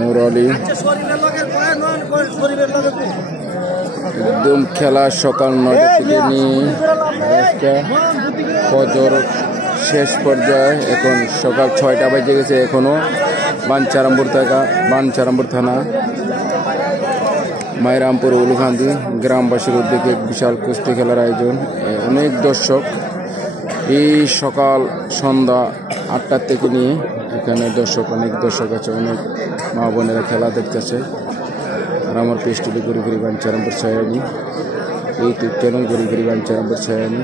মুরালি একদম খেলা সকাল 9টা থেকে নিয়ে ফজর শেষ পর্যায়ে এখন সকাল 6টা বেজে গেছে। এখনো বাঞ্ছারামপুর থানা মাইরামপুর উলুখান্দি গ্রামবাসীর উদ্যোগে বিশাল কুস্তি খেলার আয়োজন। অনেক দর্শক এই সকাল সন্ধ্যা 8টার থেকে নিয়ে এখানে অনেক দর্শক আছে, অনেক মা বোনেরা খেলা দেখতেছে। আর আমার পেস্টুলি ঘুরি ঘুরি বাঞ্ছারামপুর ছায়ানি, ইউটিউব চ্যানেল ঘুরি ঘুরি বাঞ্ছারামপুর ছায়ানি।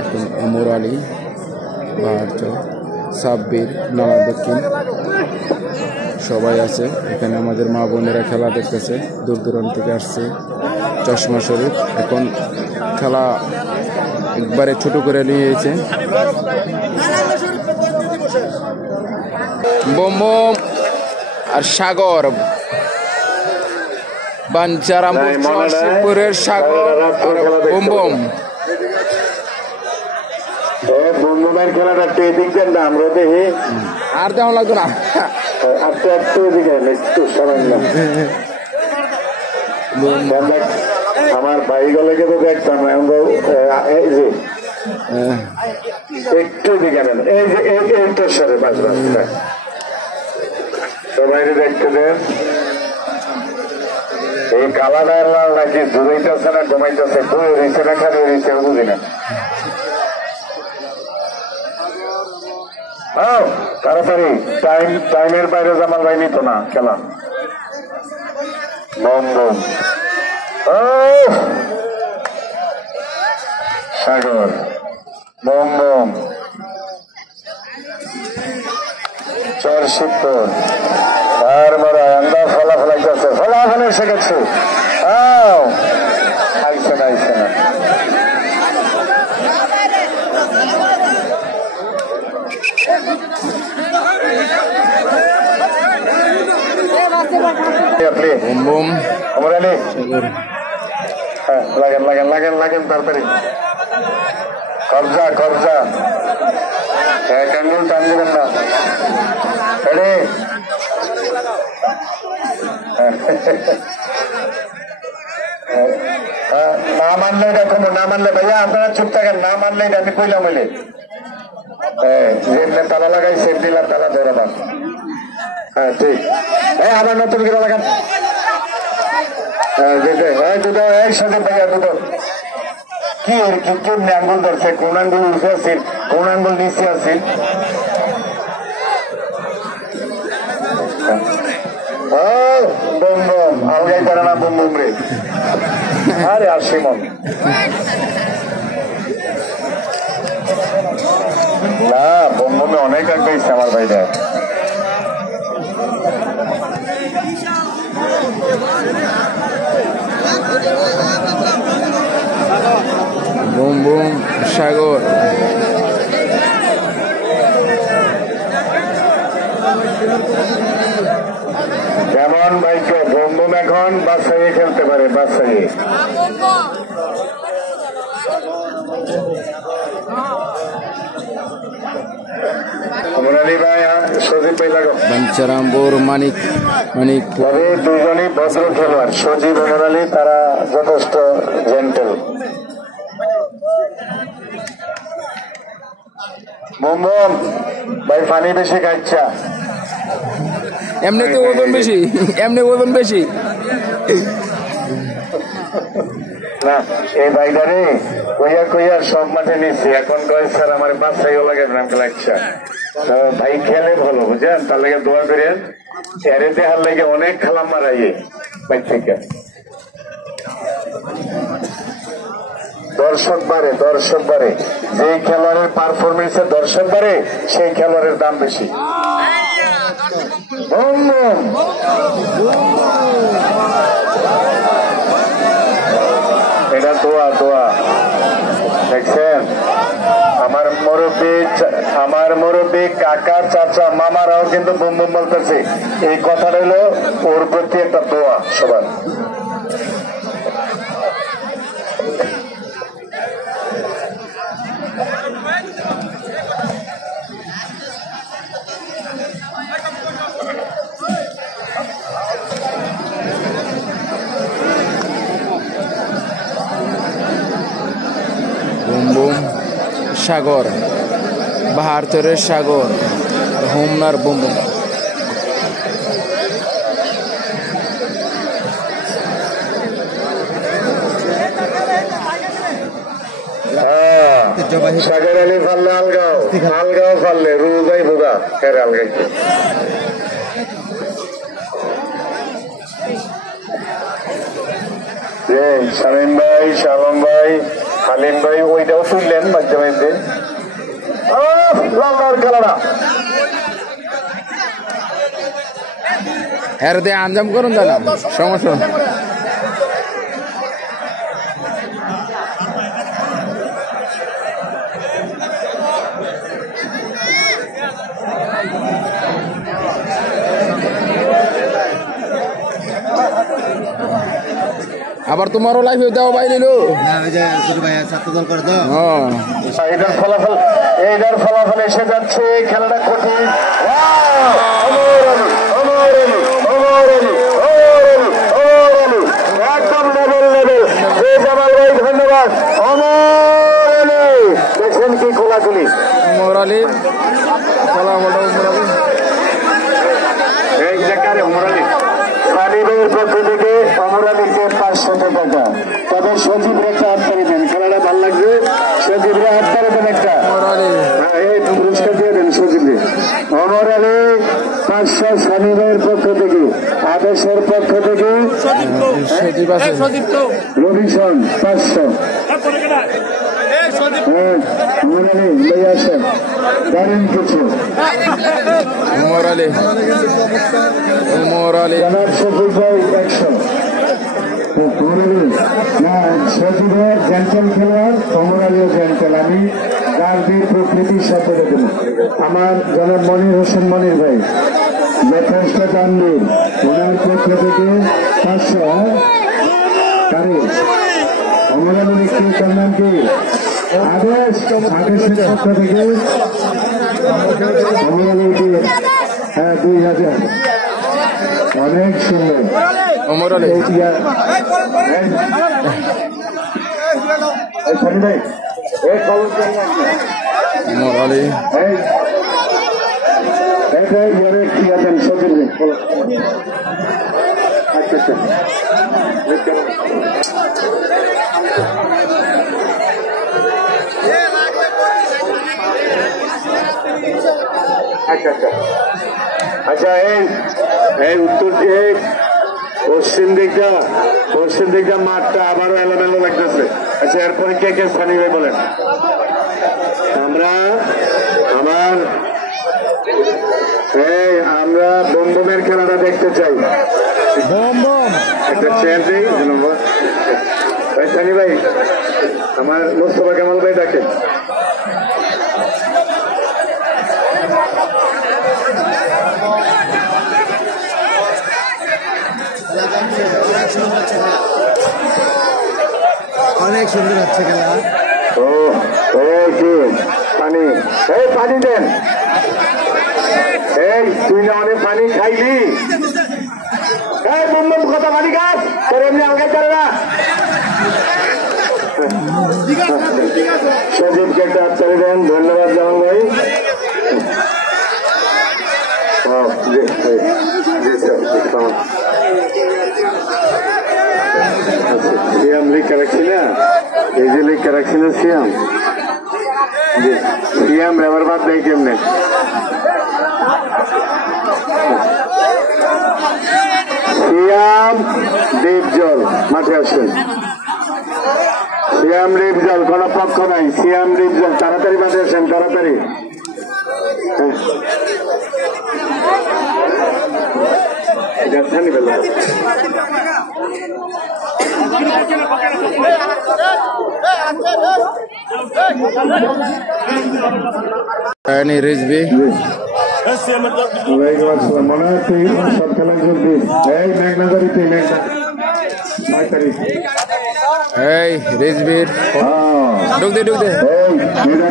এখন আমর আলী বাহার সাব্বির নালা দক্ষিণ সবাই আছে এখানে। আমাদের মা বোনেরা খেলা দেখতেছে, দূর দূরান্ত থেকে আসছে চশমা শরীফ। এখন খেলা একবারে ছোট করে নিয়েছে। আর সাগর বাঞ্ছারামপুরের সাগর বোম খেলাটা দেখবেন না, আমরা দেখি আর তেমন লাগতো না। আমার ভাইগুলোকে তো দেখতাম এই যে একটু দিকে নেন, এই যে এইটার সাথে সবাই দেখতে দেন। এই কালাদার লাল নাকি জুড়াইতেছে না জমাইতেছে, বই রয়েছে না খালি রয়েছে বুঝি না। তাড়াতাড়ি টাইমের বাইরে জামাল ভাই নিত না খেলা। বম বম সাগর বম বম চর শিবপুর তার মরা আন্দা ফলাফল লাগতেছে, ফলাফল এসে গেছে। আইসে না লাগেন তাড়াতাড়ি কবজা ক্যান্ডেল টান দেবেন না। না মানলে এটা কোনো না মানলে ভাইয়া আপনারা চুপ থাকেন, না মানলে এটা আমি কইলাম হইলে যেমনি তালা লাগাই সেফ দিলাম তালা ধরে না। হ্যাঁ ঠিক, আবার নতুন করে লাগান। দুটো একসাথে ভাইয়া দুটো কি কেমনি আঙ্গুল ধরছে, কোন আঙ্গুল উঠে আসিল কোন আঙ্গুল নিচে আসিল। বম বম আলগাই পারে না বম বম রে। আরে আর সিমন না বম বমে অনেক আগাইছে আমার ভাইরা। বুম বুম সাগর কেমন ভাইকে বুম বুম এখন বাসাইয়ে খেলতে পারে, বাসাইয়ে বাঞ্ছারামপুর মানিক দুজনই ভদ্র খেলোয়াড়, সজীব অমর আলী তারা যথেষ্ট জেন্টেল। মোমন ভাই পানি বেশি খাইছা, এমনিতে ওজন বেশি না এই ভাইটারে কইয়া সব মাঠে নিচ্ছি। এখন কয় স্যার আমার বাচ্চাইও লাগে নাম খেলাচ্ছা। ভাই খেলে ভালো বুঝেন, তার লাগে দোয়া করেন। এরে দেহার লাগে অনেক খেলা মারাইয়ে ভাই থেকে। দর্শক বাড়ে যে খেলোয়াড়ের পারফরমেন্সে দর্শক বাড়ে সেই খেলোয়াড়ের দাম বেশি। এটা দোয়া দেখছেন। আমার মুরব্বী কাকা চাচা মামারাও কিন্তু বুম বুম বলতেছে। এই কথাটা হলো ওর প্রতি একটা দোয়া সবার। সাগর, বাহারচরের সাগর, হোমনার বম্বম। সাগর আলী ফাললে আলগাঁও, আলগাঁও ফাললে রুজাই বোগা কেরে আলগাইতে। শামীম ভাই, শালম ভাই, হালিম ভাই ওইটাও তুললেন মাঝে মাঝে। খেলাটা এর দিয়ে আঞ্জাম করুন দাদা, সমস্যা আবার তোমারও লাইফ দেওয়া পাই নিল। এইটার ফলাফল এসে যাচ্ছে, খেলাটা কঠিন। একদম লেভেল লেভেল। জামাল ভাই ধন্যবাদ। দেখছেন কি কোলাকুলি। ওমর আলী এই জায়গায় ওমর আলী সানিবের পক্ষ থেকে ওমর আলীকে 500 টাকা। তবে সজীব রেখা হাততালি দেন, খেলাটা ভালো লাগছে। সজীব রে হাততালি দেন একটা, এই পুরস্কার দিয়ে দেন সজীব। ওমর আলী 500 সানিবের পক্ষ থেকে, আদেশের পক্ষ থেকে রবিশন 500। ওমর আলী লইয়া আসেন, দারুণ কিছু। ওমর আলী জনাব শফিক ভাই 100। সজীবের জেন্টেল খেলোয়াড়, ওমর আলীও জেন্টেল। আমি গার্বি প্রকৃতির সাথে দেখুন আমার জনাব মনির হোসেন মনির ভাই যথেষ্ট দানবীর, ওনার পক্ষ থেকে 500। কারি ওমর আলীর একটি কন্যান কি আদেশের পক্ষ থেকে ওমর আলীকে 2000। অনেক সুন্দর ওমর আলী ওমর আলী আচ্ছা আচ্ছা আচ্ছা আচ্ছা এই উত্তর পশ্চিম দিকটা মাঠটা আবারও এলোমেলো লাগতেছে। আচ্ছা এরপরে কে কে সানি ভাই বলেন। আমরা বমবমের খেলাটা দেখতে চাই। একটা চেয়ার দিই ভাই। সানি ভাই আমার মোস্তফা কামাল ভাই ডাকে। অনেক সুন্দর হচ্ছে খেলা। পানি দেন। তুই না অনেক পানি খাইলি। বম কথা পানি গাছ তোর এমনি আলগাই করে না। সজীবকে একটা হাততালি দেন। ধন্যবাদ জামান ভাই। সিয়াম লিখে রাখছি না, এই যে লিখে রাখছি না সিয়াম ব্যবহার বাদ দেয় কেমনে। সিয়াম ডিপজল মাঠে আসেন। সিয়াম ডিপজল কোন পক্ষ নাই। সিয়াম ডিপজল তাড়াতাড়ি মাঠে আসেন, তাড়াতাড়ি। রিজভি মনে হয় তুই সব খেলা খেলবি। এই মেঘনাজারি তুই এই রিজভির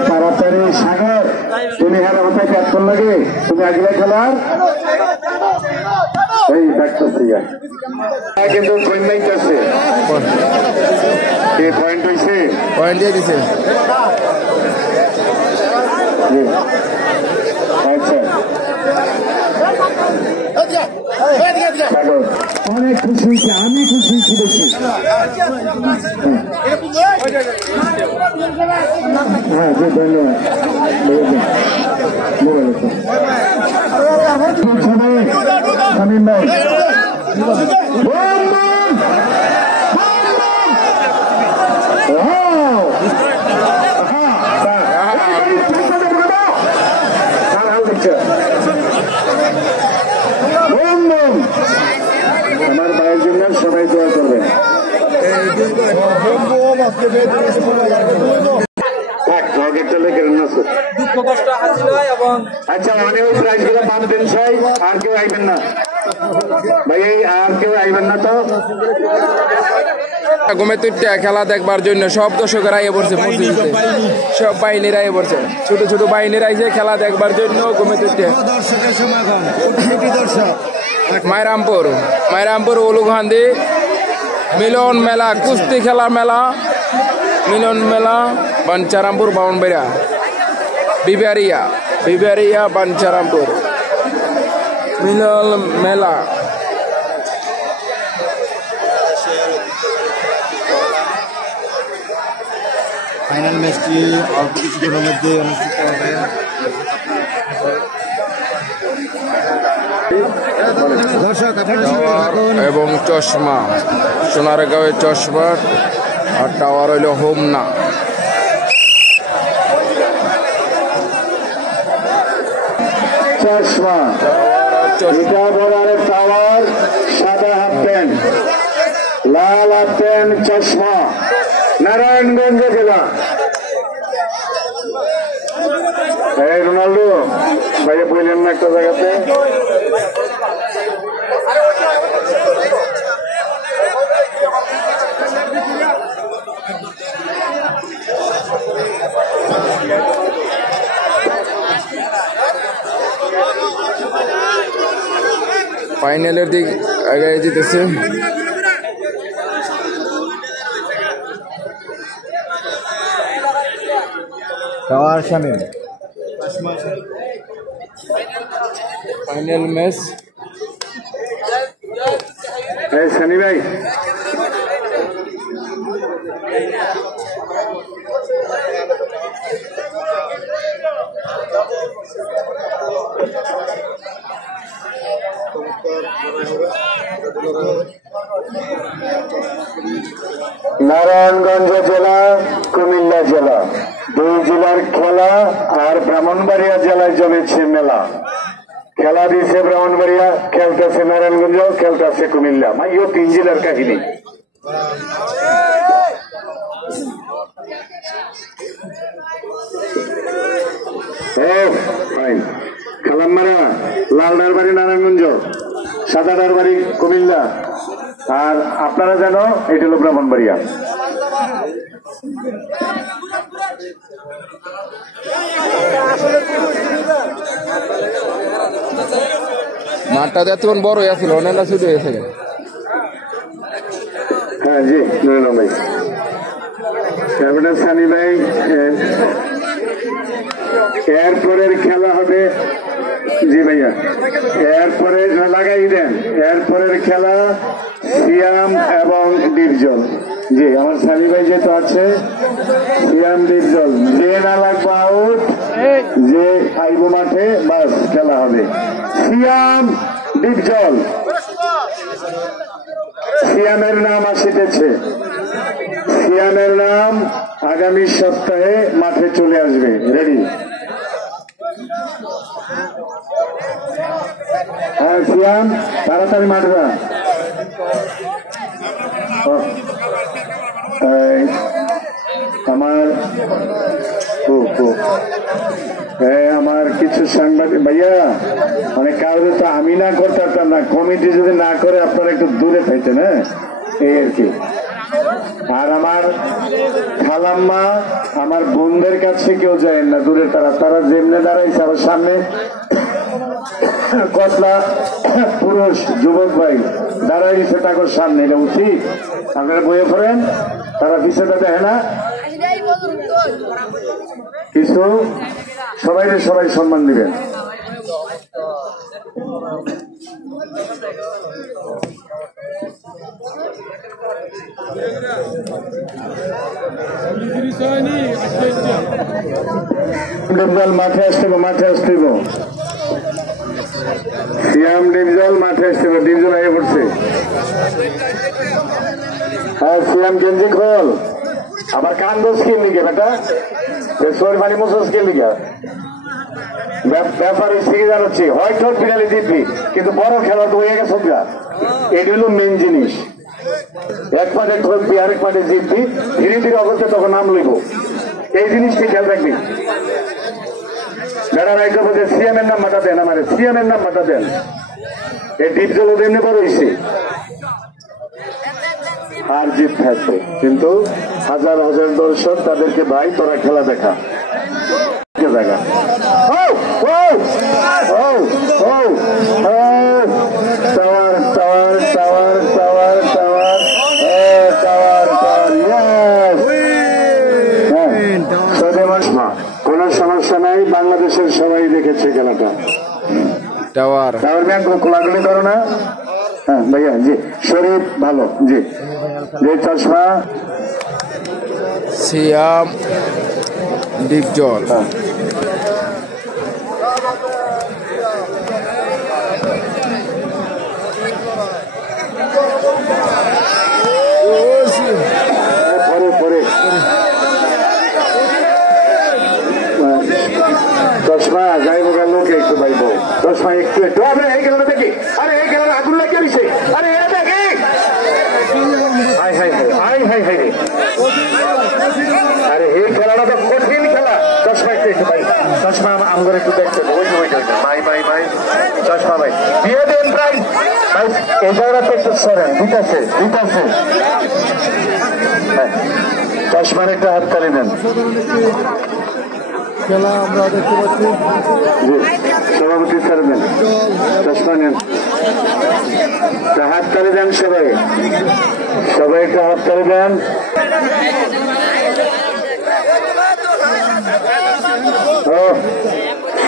তাড়াতাড়ি। সাগর তুমি হেরা মাথায় ক্যাপ্টন লাগে, তুমি আগলে খেলার এই দেখতেছি কিন্তু পয়েন্ট আছে। পয়েন্ট হয়েছে, পয়েন্ট দিয়ে দিছে। অনেক খুশি হয়েছি, আমি খুশি হয়েছি বেশি। হ্যাঁ জি ধন্যবাদ। শামীম ভাই আমার ভাইয়ের জন্য সবাই দোয়া করবেন। আচ্ছা মানে ওই প্রাইজ গুলো বাঁধবেন চাই, আর কেউ আইবেন না ভাই, আর কেউ আইবেন না তো। গোমেতুরটা খেলা দেখবার জন্য সব দর্শকেরা আইয়ে পড়ছে, সব বাহিনীরা আইয়ে পড়ছে, ছোট ছোট বাহিনীরা আইছে খেলা দেখবার জন্য গোমেতুরটা। মাইরামপুর উলুঘান্দি মিলন মেলা, কুস্তি খেলা মেলা, মিলন মেলা, বাঞ্চারামপুর বাউনবাড়িয়া, বিবারিয়া বাঞ্চারামপুর মিলন মেলা। ফাইনাল ম্যাচটি অল্প কিছুক্ষণের মধ্যে অনুষ্ঠিত হবে। দর্শক এবং চশমা, সোনারগাঁওয়ের চশমা, আর টাওয়ার হইল হোমনা। চশমা টাওয়ার, সাদা হাফ প্যান্ট, লাল হাফ প্যান্ট, চশমা, নারায়ণগঞ্জ জেলা। এই রোনাল্ডো ভাইয়া বললেন না একটা জায়গাতে, ফাইনালের দিক আগায় যেতেছে। Tower Shamim final match. Sunny ভাই নারায়ণগঞ্জ জেলা, কুমিল্লা জেলা, দুই জেলার খেলা। আর ব্রাহ্মণবাড়িয়া জেলায় জমেছে মেলা। খেলা দিয়েছে ব্রাহ্মণবাড়িয়া, খেলতেছে নারায়ণগঞ্জ, খেলতেছে কুমিল্লা, মাইও তিন জেলার কাহিনী। খালাম্মারা লালডার বাড়ি নারায়ণগঞ্জ, সাদাডার বাড়ি কুমিল্লা, আর আপনারা জানো এটা হলো ব্রাহ্মণবাড়িয়া। মাঠটা এতক্ষণ বড় হয়েছিল, অনেকটা ছোট হয়েছে। হ্যাঁ জি নরেন্দ্র ভাই, সানি ভাই। এরপরের খেলা হবে, জি ভাইয়া এরপরে লাগাই দেন। এরপরের খেলা সিয়াম এবং ডিপজল। জি আমার সানি ভাই যেহেতু আছে, সিয়াম ডিপজল, যে না লাগবে আউট, যে আইব মাঠে বাস খেলা হবে। সিয়াম ডিপজল, সিয়ামের নাম আসিতেছে, সিয়ামের নাম আগামী সপ্তাহে মাঠে চলে আসবে। রেডি? হ্যাঁ সিয়াম তাড়াতাড়ি মাঠে যা। আমার কিছু সাংবাদিক ভাইয়া অনেক কাজ তো আমি না করতে পারতাম না, কমিটি যদি না করে আপনারা একটু দূরে থাকতেন। হ্যাঁ এই আর কি। আর আমার খালাম্মা, আমার বোনদের কাছে কেউ যায় না দূরে, তারা যেমনে দাঁড়াইছে আমার সামনে কতলা পুরুষ যুবক ভাই দাঁড়াইছে তাদের সামনে। এটা উচিত? আপনারা বইয়ে পড়েন, তারা বিষয়টা দেখে না। কিছু সবাই সম্মান দিবেন। মাঠে আসতে সিয়াম ডিপজল মাঠে আসতে ডিপজল আগে পড়ছে। হ্যাঁ সিয়াম গেঞ্জি খোল, আবার কান দোষ কিন লিখে বেটা সোর পানি মুসোস কিন লিখা ব্যাপার শিখে জানাচ্ছি। হয়তো ফিনালি জিতবি কিন্তু বড় খেলা তো হয়ে গেছে, এটি হলো মেন জিনিস। এক পাটে ঠকবি আরেক পাটে জিতবি, ধীরে ধীরে অবস্থা তখন নাম লইব। এই জিনিসটি খেয়াল রাখবি। যারা রাইতে বলছে সিএমের নাম মাটা দেন, আমার সিএমের নাম মাটা দেন। এই ডিপজল এমনি বড় হয়েছে, হার জিত থাকবে কিন্তু হাজার হাজার দর্শক তাদেরকে ভাই তোরা খেলা দেখা জায়গা। কোন সমস্যা নাই, বাংলাদেশের সবাই দেখেছে খেলাটা। টাওয়ার ব্যাংক খোলাখুলি করো না। হ্যাঁ ভাইয়া জি, শরীফ ভালো জি জি। চশমা সিয়াম ডিপজল পরে চশমা যাইব গেল লোক একটু পাইব। চশমা একটু আমরা এই খেলাটা দেখি। আরে এই খেলাটা আগুন লাগিয়ে দিছে। আরে এ দেখি আরে এই খেলাটা তো কঠিন খেলা। চশমা একটু ভাই, চশমা আমার একটু দেখতে ভাই চশমা ভাই দিয়ে দেন ভাই। এই জায়গাটা একটু সরেন, দিতেছে চশমার একটা হাত তালি দেন। খেলা আমরা দেখতে পাচ্ছি। সভাপতি স্যার দেন, চশমা নেন, হাত তালি দেন সবাই একটা হাত তালি দেন।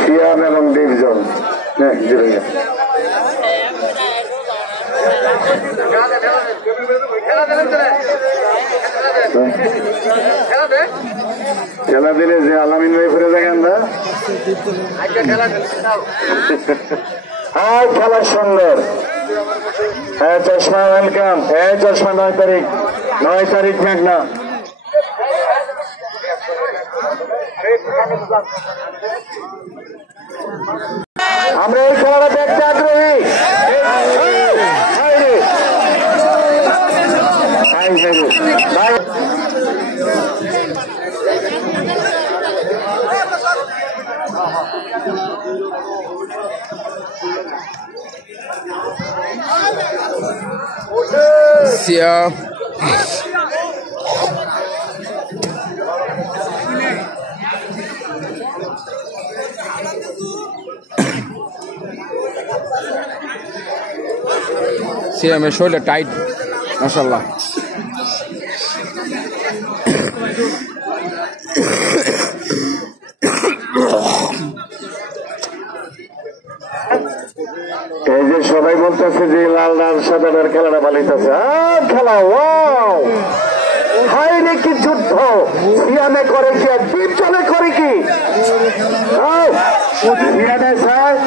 সিয়াম এবং ডিপজল হ্যাঁ জি ভাইয়া। খেলা দিলে যে আলামিন ভাই ফিরে দেখেন না। খেলা সুন্দর। হ্যাঁ চশমা ওয়েলকাম। হ্যাঁ চশমা 9 তারিখ মেঘনা। আমরা এই খেলাটা দেখতে আগ্রহী। সিয়াম সিয়ামের শরীরটা টাইট মাশাআল্লাহ। এই যে সবাই বলতেছে যে লাল লাল সাদার খেলাটা পালিতেছে। খেলা ওয়াও, হাই রে কি যুদ্ধ! সিয়ামে করে কি আর ডিপজলে করে কি? সিয়ামে চায়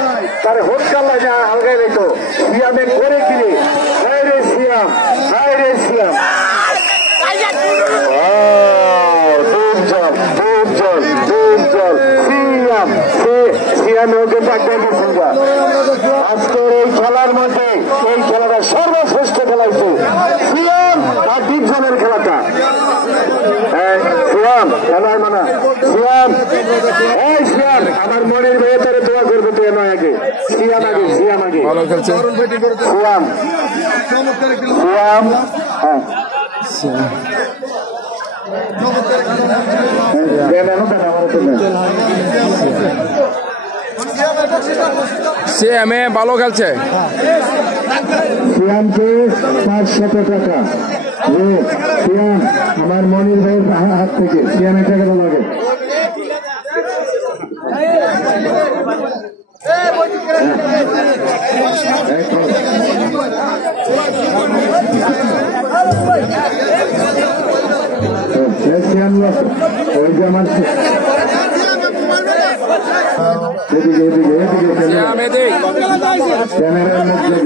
তার হোট কাল্লা যা আলগাই দিত, সিয়ামে করে কি রে? হাই রে সিয়াম, হাই রে সিয়াম। ডিপজল সিয়াম ওকে ডাক্তার গেছেন। আজকের এই খেলার মধ্যে এই খেলাটা সর্বশ্রেষ্ঠ খেলাইছে সিয়াম আর ডিপজলের খেলাটা। সিয়াম খেলার মানা সিয়াম। এই সিয়াম আমার মনের ভেতরে দোয়া করবে তুই নয় আগে। সিয়াম আগে ভালো খেলছে সিয়াম। হ্যাঁ সিয়ামে ভালো খেলছে। সিয়ামকে 500 টাকা। সিয়াম আমার মনির ভাইয়ের হাত থেকে সিয়ামের টাকা লাগে। ওই যে আমার এদিকে এদিকে এদিকে ক্যামেরার মধ্যে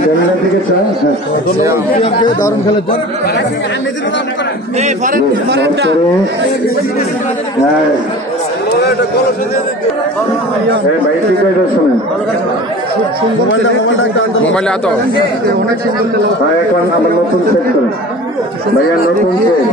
ক্যামেরা থেকে দারুণ খেলে ভাই ঠিক আছে শোনেন মোবাইলে আতো এখন আবার নতুন সেট করেন ভাইয়া নতুন সেট